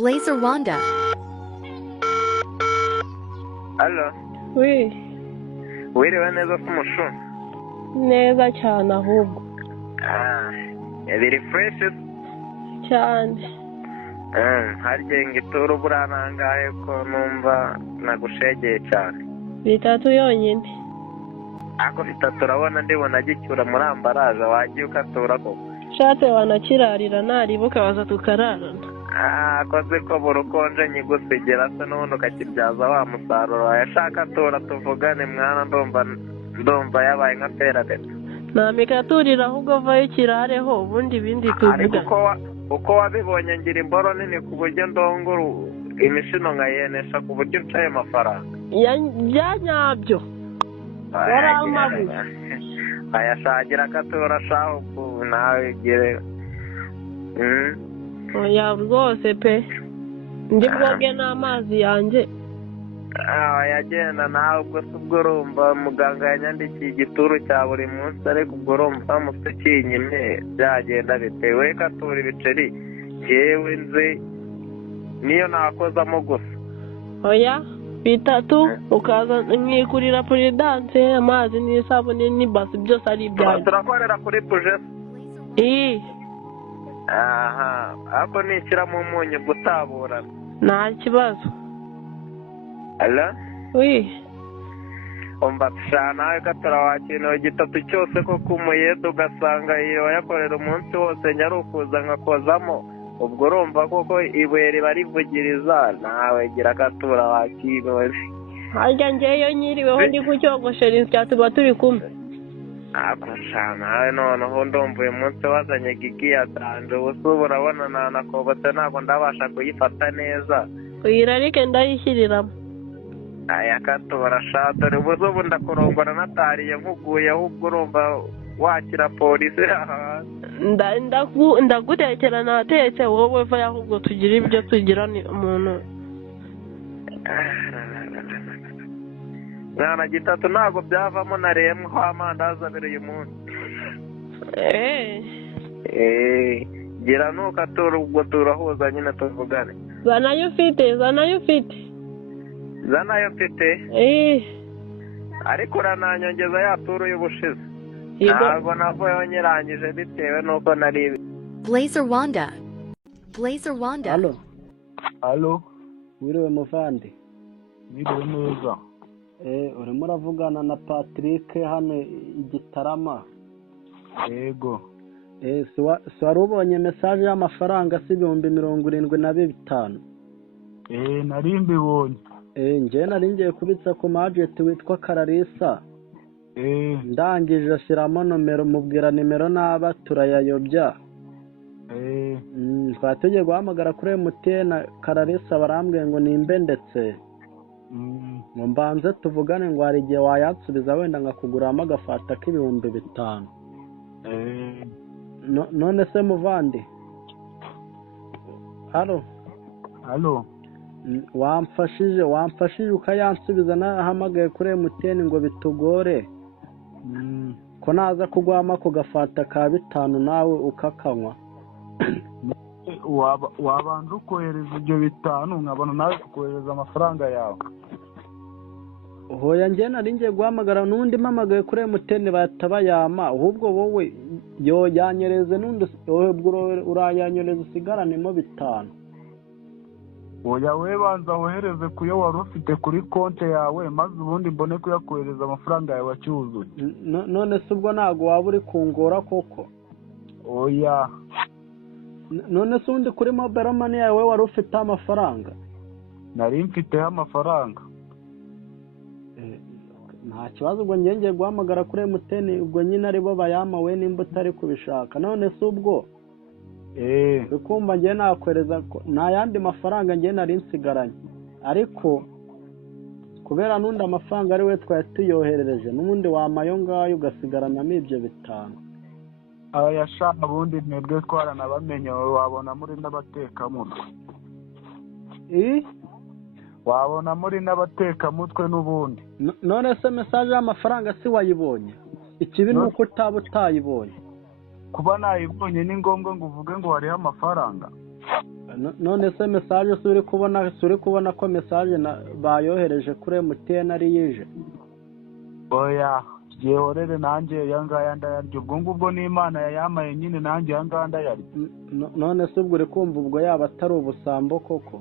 Blazer Wanda. Allo, Oui, wiriwe neza se umushu? neza cyane ahubwo. Biri fresh Cyane. harya ngitoro buriya nangahe ko numva nagushegeye cyane. Bitatu yonyine. Ako bitatu urabona ndibona gicyura muri ambaraje wagiye ukatura koko. Shatse wanakirarira naribuka baza tukararana. Koze ko burukonje nyigusigera se n'ubundi ukakibyaza wa musaruro wayashaka tura tuvugane mwana ndumva yabaye nka peradeta. Namikaturira ahubwo vayo kirareho ubundi ibindi Ariko tuvuga. uko wabibonye ngira imboro nini ku buryo ndonguru imishino nkayenesha ku buryo ncaye amafaranga. Ya nyabyo. Yaramabuye. Ayashagira akatura shaho ku nawe gire. Oya rwose pe. Ndi bwoge n'amazi yanjye. Yagenda nawe ubwo se ubwo urumva muganga yanyandikiye igituru cya buri munsi ariko ubwo urumva mufite kinyine byagenda bitewe katura ibiceri yewe nzi niyo nakozamo gusa. Oya bitatu ukaza mwikurira Prudence amazi n'isabune n'ibasi byose ari ibyanyu. Turakorera kuri Pujesi. Ako nishyiramo umunyu gutaburana. Nta kibazo. Allo? Oui. Umva tushana nawe katura wakintu igitatu cyose ko kumuyede ugasanga iyo wayakorera umunsi wose nyarukuza nkakozamo ubwo urumva koko ibuye riba rivugiriza nawe gira katura wakintu. Harya ngeyo nyiriweho ndi kucyogoshera insya tuba turi kumwe. Akushana nawe noneho ndumva uyu munsi wazanye gigi yatanje ubusa urabona nanakobotse ntabwo ndabasha kuyifata neza. Uyirarike ndayishyiriramo. Aya katura shatore ubuze ubu ndakurongora natariye nkuguye ahubwo urumva wakira polisi. Ndagutekera natetse wowe va ahubwo tugira ibyo tugira ni umuntu. Mwana gitatu ntabwo byavamo naremwe ko amandazi abiri uyu munsi. Gira nukatura ubwo turahuza nyine tuvugane. Zanayo ufite. Zanayo mfite. Ariko urananyongeza ya turu y'ubushize. Ntabwo navuyeho nyirangije bitewe nuko nari. Blazer Wanda. Allo. Wiriwe muvandi. Wiriwe neza. Urimo uravugana na Patrick hano igitarama. Yego. Si wari ubonye message y'amafaranga si 75,000. Nari mbibonye. Nje nari ngiye kubitsa ku agent witwa Kararisa. Ndangije ashyiramo nomero mubwira nimero naba turayayobya. Twatugiye guhamagara kuri MTN Kararisa barambwiye ngo nimbe ndetse. Ngo mbanze tuvugane ngo hari igihe wayansubiza wenda ngakuguramo agafata k'5,000. None se muvandi. Halo. Wamfashije ukayansubiza nahamagaye kuri MTN ngo bitugore. Ko naza kugwama ku gafata ka 5 nawe ukakanywa. Wabanza ukohereza ibyo 5 nkabona nawe kohereza amafaranga yawe. Hoya nje nari ngiye guhamagara n'undi mpamagaye kuri MTN batabayama ahubwo wowe yo yanyereze n'undi urayanyereza usigaranemo 5. Oya we banza wohereze kuyo wari ufite kuri konti yawe maze ubundi mbone kuyakohereza amafaranga yawe acyuzuye. None se ubwo ntago waba uri kungora koko? Oya. None se undi kuri mobile money yawe wari ufite amafaranga? Nari mfiteho amafaranga. Nta kibazo ubwo ngiye guhamagara kuri MTN ubwo nyine aribo bayama we nimba utari kubishaka. None se ubwo bikumva ngiye nakwereza nta yandi mafaranga ngiye nari nsigaranye ariko kubera n'undi amafaranga ari we twari tuyoherereje n'ubundi wamayo ngayo ugasigaranamo ibyo 5. Ayashaka ubundi mwebwe twaranabamenye wabona muri n'abatekamutwe. Wabona muri n'abatekamutwe n'ubundi. None se message y'amafaranga si wayibonye? Ikibi nuko utaba utayibonye. Kuba nayibonye ni ngombwa ngo uvuge ngo hariho amafaranga. none se message uri kubona ko message bayohereje kuri MTN ari yije? oya byehorere nanjye yangaya ndayarya ubwo ngubwo n'Imana yayamaye nyine nanjye yangaya ndayarya. None se ubwo uri kumva ubwo yaba atari ubusambo koko?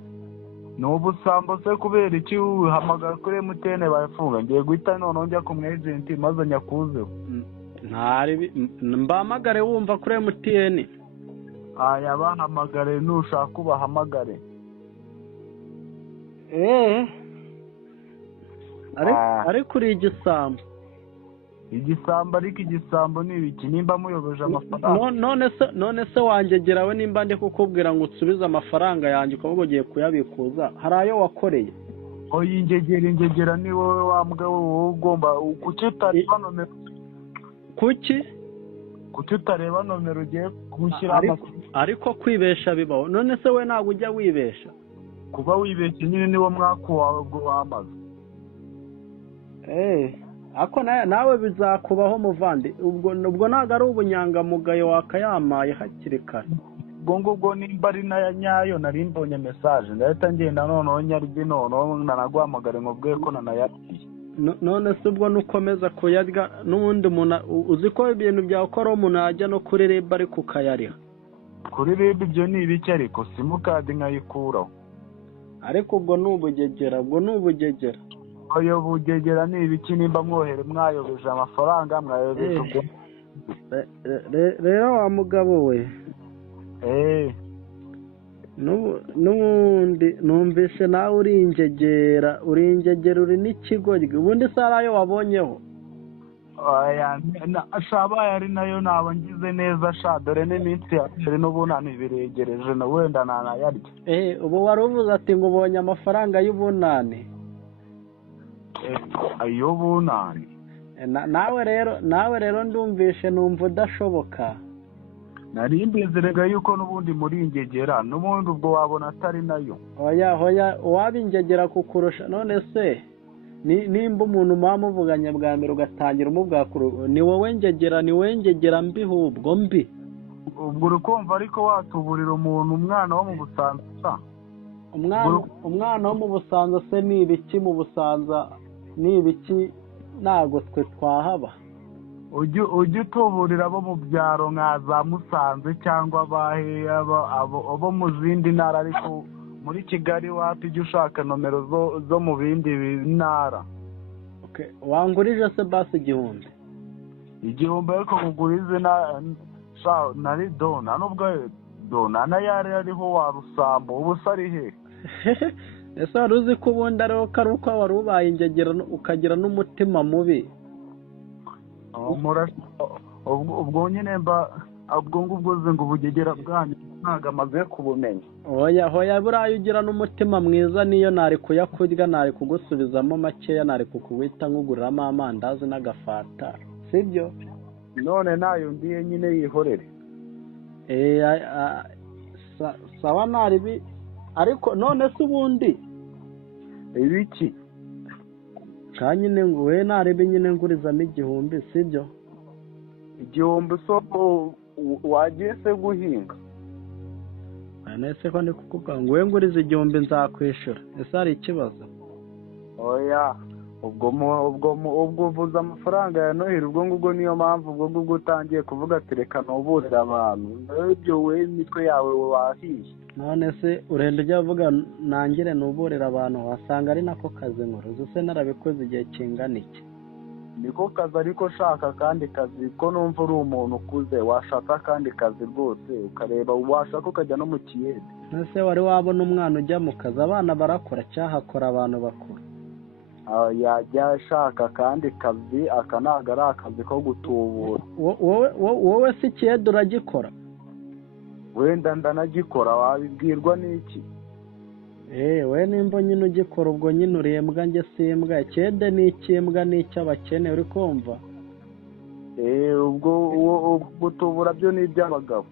Ni ubusambo se kubera iki uhamagara kuri MTN bayifunga? Ngiye guhita noneho njya ku mwejenti maze nyakuzeho. Mbamagare wumva kuri MTN? Aya bahamagare nushaka ubahamagare. Ariko uri igisambo. Igisambo ariko igisambo ni ibiki nimba muyobeje amafaranga? None se wangegera we nimba ndi kukubwira ngo usubize amafaranga yanjye ukavuga ugiye kuyabikuza, hari ayo wakoreye? Oya ingegera ni wowe wambwa wowe ugomba kuki utareba nomero? Kuki utareba nomero ugiye gushyira ariko kwibesha bibaho. None se we ntabwo ujya wibesha? Kuba wibeshye nyine niwo mwaka wawe ubwo wamaze. Ako nawe bizakubaho muvandi. Ubwo ntabwo ari ubunyangamugayo wakayamaye hakiri kare. Ubwo ngubwo nimba ari na nyayo nari mbonye message ndahita ngenda noneho nyarye noneho nanaguhamagare nkubwiye ko nanayaryiye. None se ubwo nukomeza kuyarya n'ubundi umuntu uzi ko ibintu byakoraho umuntu yajya no kuri RIB ariko ukayariha? Kuri RIB ibyo ni ibiki ariko simukadi nkayikuraho? Ariko ubwo ni ubugegera. Oyo bugegera ni ibiki nimba mwayobeje amafaranga mwayobeje ubwo? Rero wa mugabo we, n'ubundi numvise nawe uri ingegera uri n'ikigoryi. Ubundi se hari ayo wabonyeho? Oya shabaye ari nayo naba ngize neza sha dore n'iminsi yari n'ubunani biregereje na wenda nanayarya. Ubu wari uvuze ati ngo ubonye amafaranga y'ubunani? Ayo bunani. Nawe rero ndumvishe numva udashoboka. Nari mbizerega yuko n'ubundi muri ingegera n'ubundi ubwo wabona atari nayo. Hoya wabingegera kukurusha. None se nimba umuntu muvuganye bwa mbere ugatangira umubwakuru ni wowe ngegera mbi hubwo mbi. Ubwo urukumva ariko watuburira umuntu umwana wo mu Busanza. Umwana wo mu Busanza se ni ibiki mu Busanza? Ni ibiki ntago twe twahaba? Ujye utuburira abo mu byaro nka za Musanze cyangwa abo mu zindi ntara ariko muri Kigali wapi ujye ushaka nomero zo mu bindi ntara. Wangurije se basi 1000? 1000 ariko kugurize nari dona nubwo dona na yari ariho wa Rusambo ubu sari he? Ese wari uzi ko ubundi ariho karuka wari ubaye ingegera ukagira n'umutima mubi? Ubwo nyine ubwo ngubwo uzi ngo ubugegera bwanyu ntabwo amaze kubumenya. Hoya buriya ugira n'umutima mwiza niyo nari kuyakurya nari kugusubizamo makeya nari kukuwita nk'uguriramo amandazi n'agafata sibyo? None nayo ndiye nyine yihorere. Sawa naribi ariko none se ubundi ibiki? Nyine ngo we naribi nyine ngurizamo 1000 sibyo? 1000 so wagiye se guhinga? Nese ko ndi kukuvuga ngo we ngurize 1000 nzakwishura. Ese hari ikibazo? Oya ubwo uvuza amafaranga ya Noheli ubwo ngubwo niyo mpamvu ubwo ngubwo utangiye kuvuga ati reka nuburira abantu. Ibyo we imitwe yawe wahiye. None se urenda ujya uvuga nangire nuburira abantu wasanga ari nako kazi nkuru. Uzi narabikoze igihe kingana iki? Niko kazi ariko shaka kandi kazi ko numva uri umuntu ukuze washaka kandi kazi rwose ukareba washaka ukajya no mu kiyede. Nese wari wabona umwana ujya mu kazi abana barakora cyahakora abantu bakuru? Yajya ashaka kandi kazi akanaga ari akazi ko gutubura. Wowe si kiyede uragikora? Wenda ndanagikora wabibwirwa n'iki? We nimba nyine ugikora ubwo nyine urembwa njye simbwa. Kiyede ni ikimbwa n'icy'abakene uri kumva? Ubwo gutubura byo ni iby'abagabo.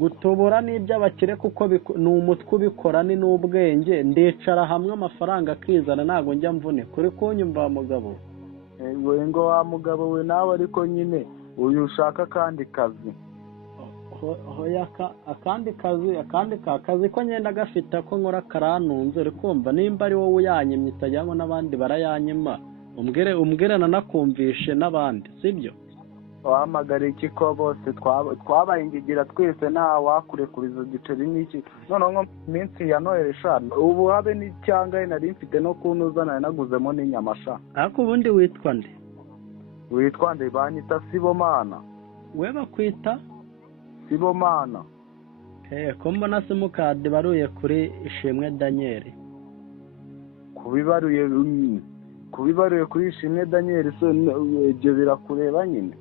Gutubura ni iby'abakire kuko ni umutwe ubikora ni n'ubwenge. Ndicara hamwe amafaranga akizana ntabwo njya mvune. Kuri kunyumva wa mugabo? We ngo wa mugabo we nawe ariko nyine uyu ushaka kandi kazi. hoya akandi kazi ko ngenda gafite ko nkora karantunze uri kumva nimba ari wowe uyanyimye utagira ngo n'abandi barayanyima umbwire nanakumvishe n'abandi sibyo wahamagara iki ko bose twabaye ingigira twese nta wakurekuriza igiceri n'iki noneho nko minsi ya noheli eshanu ubu habe n'icyanga nari mfite no kuntuza nari naguzemo n'inyama sha ariko ubundi witwa nde banyita Sibomana we bakwita Sibomana ko mbona simukadi baruye kuri Ishimwe Daniel kubibaruye kuri Ishimwe Daniel so ibyo birakureba nyine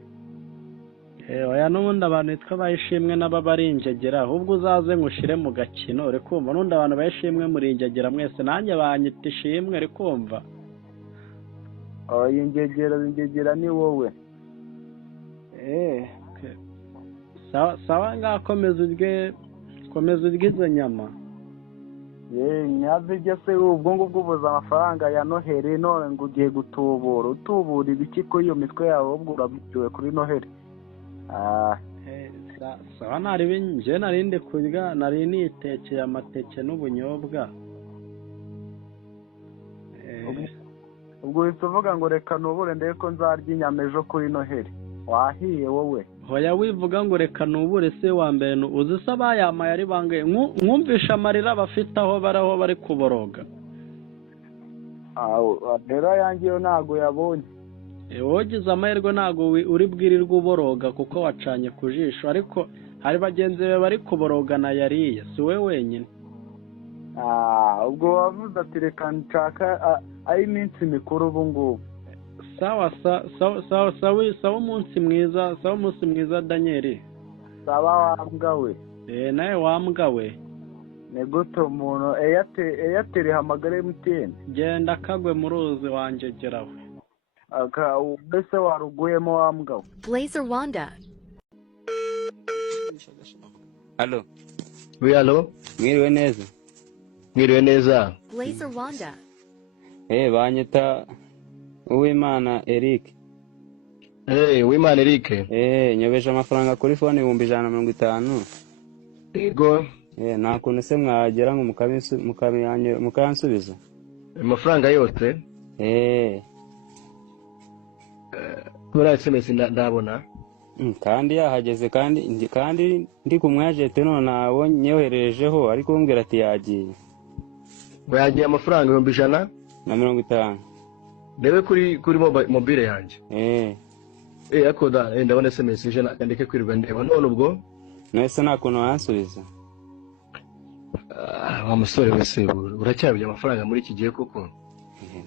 oya n'ubundi abantu bitwa bayishimwe n'aba barinjegera ahubwo uzaze ngushire mu gakino uri kumva n'undi abantu bayishimwe murinjegera mwese nanjye banyita Ishimwe uri kumva ingegera ni wowe sawa ngakomeza urye izo nyama nyazirya se ubwo ngubwo ubuze amafaranga ya noheli none ngo ugiye utubura ibiki ko iyo mitwe yawe ubwo urabituwe kuri noheli sawa njye narinde kurya nari nitekeye amateke n'ubunyobwa ubwo uhita uvuga ngo reka nubure ndebe ko nzarya inyama ejo kuri noheli wahiye wowe hoya wivuga ngo reka nubure se wa mbere uzi se abayamaye ari bangaye mwumvisha amarira bafite aho bari kuboroga rero ayange yo ntago yabonye wogize amahirwe ntago uri bwirirwe uboroga kuko wacanye ku jisho ariko hari bagenzi be bari kuboroga na yariye si we wenyine ubwo wavuze ati reka nshaka ay'iminsi mikuru ubu ngubu sawa umunsi mwiza Daniel saba wambwa we nawe wambwa we ni gute umuntu eyateri hamagara MTN genda kagwe mu ruzi wanjye gerawe mbese waruguyemo wambwa we Blazer Wanda. Alo. Oui, alo. Mwiriwe neza. Blazer Wanda. Banyita Uwimana Eric. Uwimana Eric. Nyobeje amafaranga kuri phone 150. Yego. Nta kuntu se mwagera ngo mukansubiza. Amafaranga yose? Kuri SMS ndabona. Kandi yahageze kandi ndi ku mwajete none nabonye yoherejeho ariko umbwira ati yagiye. Ngo yagiye amafaranga 150. Ndebe kuri mobile yanjye. Akoda ndabona SMS je nakandike kwirirwa ndeba none ubwo nese nta kuntu wansubiza. Wa musore wese uracyabye amafaranga muri iki gihe koko.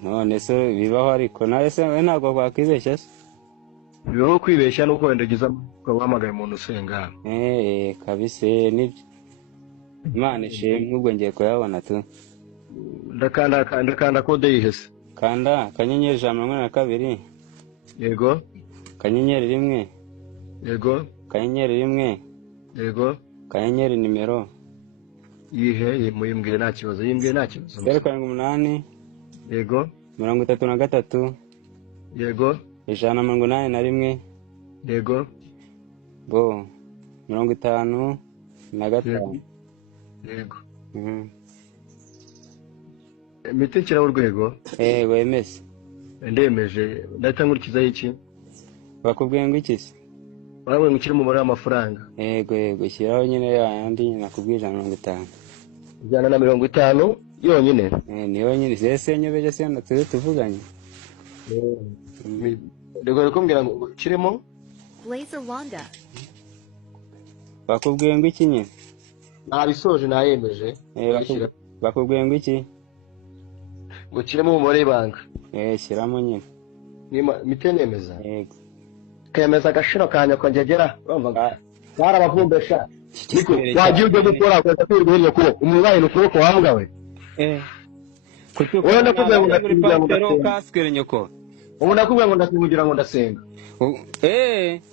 None se bibaho ariko nawe se ntabwo kwakwibeshya se. Bibaho kwibeshya nuko wendagiza wamagaye umuntu usenga. Kabise nibyo. Imana ishimwe ubwo ngiye kuyabona tu. Ndakanda kode yihese. Kanda kanyenyeri 142. Yego. Kanyenyeri 1. Yego. Kanyenyeri 1. Yego. Kanyenyeri nimero. Yihe muyimbwire nta kibazo yimbwire nta kibazo. 8. Yego. 33. Yego. 181. Yego. 55. Yego. Mitekera urwego. Wemeze. Ndemeje ndatangurikiza iki? Bakubwiye ngo iki se? Barabwe ngukira mu mubare w'amafaranga. Yego shyiraho nyine yandi nakubwiye 150. 150 yonyine. Ni yonyine sese nyobeje se natwe tuvuganye. Ndego kumbwira ngo kiremo Blazer Wanda. Bakubwiye ngo iki nyine? Nabisoje nayemeje. Bakubwiye ngo iki? Ngo kiremo mu mubare w'ibanga. Shyiramo nyine. Mitenemeza. Yego. Kemeza agashiro kanya kongegera urumva barabavumbesha niko wagiye gukora kwa kwirwenya kubo umwaye n'ukuboko wambwawe wowe nakubwiye ngo ndakwira kaskere nyoko ubu nakubwiye ngo ndakwingira ngo ndasenga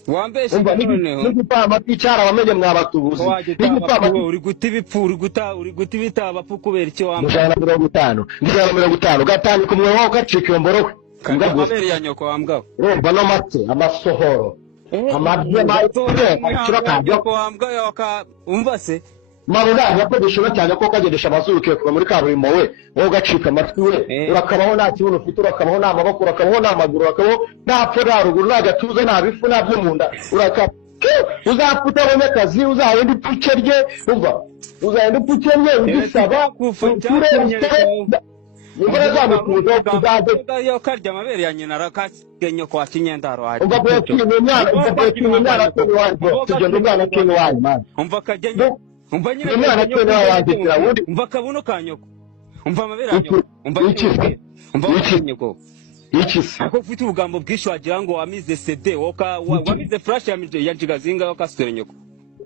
wambeshe noneho n'igipama cy'icara wamenye mwabatubuzi n'igipama uri guta ibipfu uri guta ibitaba pfu kubera icyo wambwaye 150 gatanu kumwe waho gacika yomborowe kabiri ya nyoko wambwawe urumva no matse amasohoro amabye maze akiro kanjye ko wambwa yoka umva se mabona yakodesha cyane ko kagendesha abazuruke kuva muri kaburimbo we wowe ugacika amatwi we urakabaho nta kibuno ufite urakabaho nta maboko urakabaho nta maguru urakabaho nta pfo nta ruguru nta gatuza nta bifu nta byo mu nda uzapfa utabonye akazi uzahenda ipfuke rye umva uzahenda ipfuke rye ugisaba imbere zamukuza kuzaze yo karya amabere ya nyina rakagenyo kwa kinyendaro ari umva bwo kintu umwana ko wanjye tugenda umwana ko wanjye man umva kagenyo umva nyine umwana ko wanjye wundi umva kabuno kanyoko umva amabere yanyo umva kanyoko iki ako ufite ubugambo bwinshi wagira ngo wamize CD wamize flash ya gigazinga wakaswera nyoko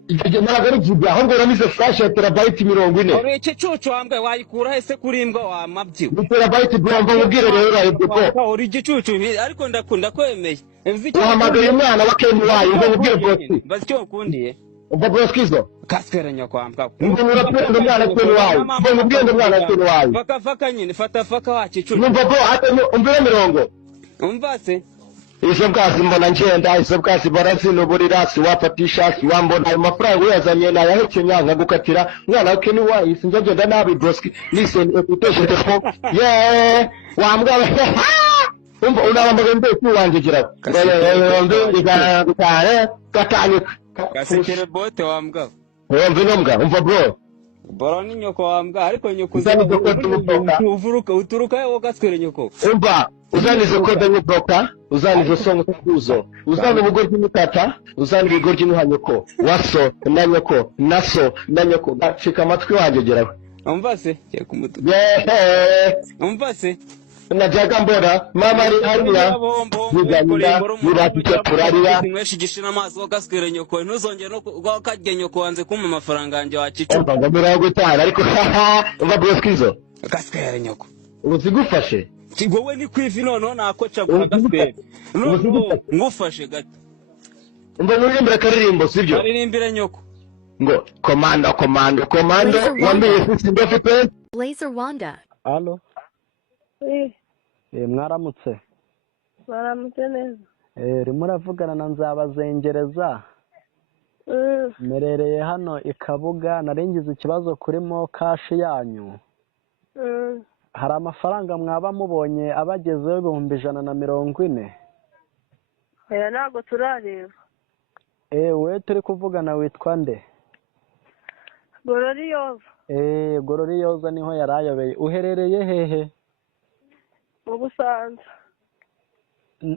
Ije naraga ruvuga ahubwo uramize flash ya terabyte 40 ore iki cucu wambwe wayikura hese kuri imbwa wa mabyi terabyte bwamba ubwire rero urayibwo ore igicucu ariko ndakunda kwemeye uhamagaye umwana wa Ken wayo ngo ubwire boss bazicyo ukundiye ubwo boss kizo kaswera nyoko wambwa ngo murapenda umwana Ken wayo ngo ubwire umwana Ken wayo faka nyine fata wakicucu numva bo hata umbire mirongo umva se izo bwazi mbona ngenda izo bwazi barazinuburira si wafatisha si wambona ayo mafaranga uyazanye na yahekenya nkagukatira mwana wake ni wayi sinjya ngenda nabi broski listen ekutation telefone wambwa umva unabambaga ndetse wanjegera gatanyuka kasekere bote wambwa umva bro boro ni nyoko wambwa ariko nyoko uturuka yo gaswere nyoko umva uzanize kode nyubroka uzanize songo kuzo uzana ubugoryi n'imikata uzana ibigoryi n'uhanyoko waso na nyoko naso na nyoko gacika amatwi wangegeraho umva se cye kumutu umva se najaga mbona mama ari hariya biganira biratike turarira mweshi gishina amazi wagaswere nyoko ntuzongere no gakajye nyoko wanze kumpa amafaranga yanjye wacicu ngo mirago gutara ariko umva broskizo gaswere nyoko uzigufashe wowe ni kwivi noneho nakoca gaswere ngufashe gato umva murimbira karirimbo sibyo karirimbire nyoko ngo komando wambiye sisi ndofite Blazer Wanda. Allo mwaramutse baramutse neza rimwe uravugana na Nzabazengereza merereye hano i Kabuga naringize ikibazo kuri mo kashi yanyu hari amafaranga mwaba mubonye abagezeho 140. oya ntabwo turareba we turi kuvugana witwa nde? Gororiyoza Gororiyoza niho yarayobeye. Uherereye hehe? mu Busanza.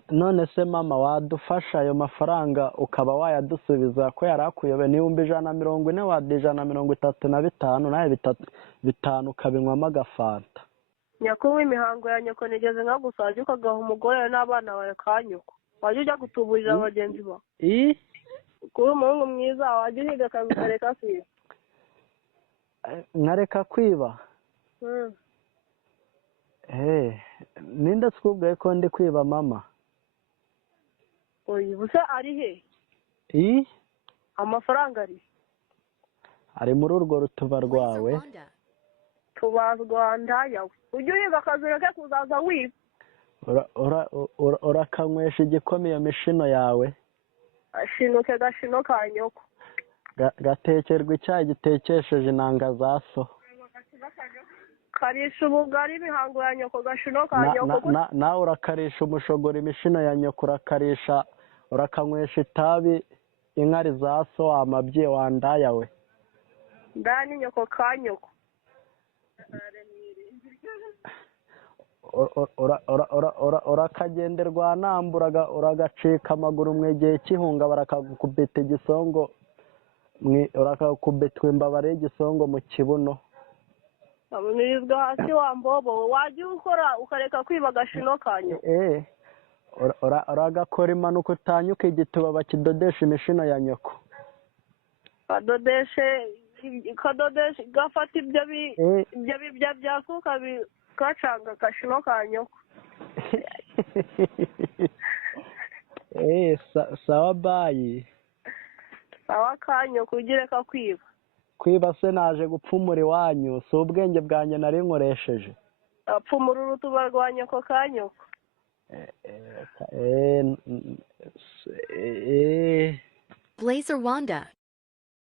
None se mama wadufasha ayo mafaranga ukaba wayadusubiza ko yarakuyobe ni 140 wadi 135 naye bitanu ukabinywamo agafanta. Nyakuba imihango ya nyoko nigeze nkagusanje ukagaha umugore n'abana bawe kanyuko waje ujya gutuburira abagenzi ba kuri umuhungu mwiza waje higa kagukareka kwiba nkareka kwiba ninde twubwiye ko ndi kwiba mama? oyi busa ari he amafaranga ari muri urwo rutuba rwawe tuba Rwanda yawe ujye uhiga akazira ke kuzaza wiba urakanywesha igikoma iyo mishino yawe ashinuke gashino ka nyoko gatekerwa icyayi gitekesheje inanga za so karisha ubugari imihango ya nyoko gashino ka nyoko nawe urakarisha umushogoro imishino ya nyoko urakanywesha itabi inkari za so amabye wandaya we ndani nyoko ka nyoko urakagenderwa namburaga uragacika amaguru mwegeye kihunga barakakubita igisongo urakakubitwa imbabare y'igisongo mu kibuno amunirizwa hasi wa mbobo waje ukora ukareka kwiba agashino kanyu uragakora impanuka utanyuka igituba bakidodesha imishino ya nyoko kadodeshe gafata ibyo byasuka gacanga agashino ka nyoko sawa bayi sawa kanyu kugire ka kwiba se naje gupfumura iwanyu si ubwenge bwanjye nari nkoresheje apfumura urutuba rwa nyoko ka nyoko Blazer Wanda.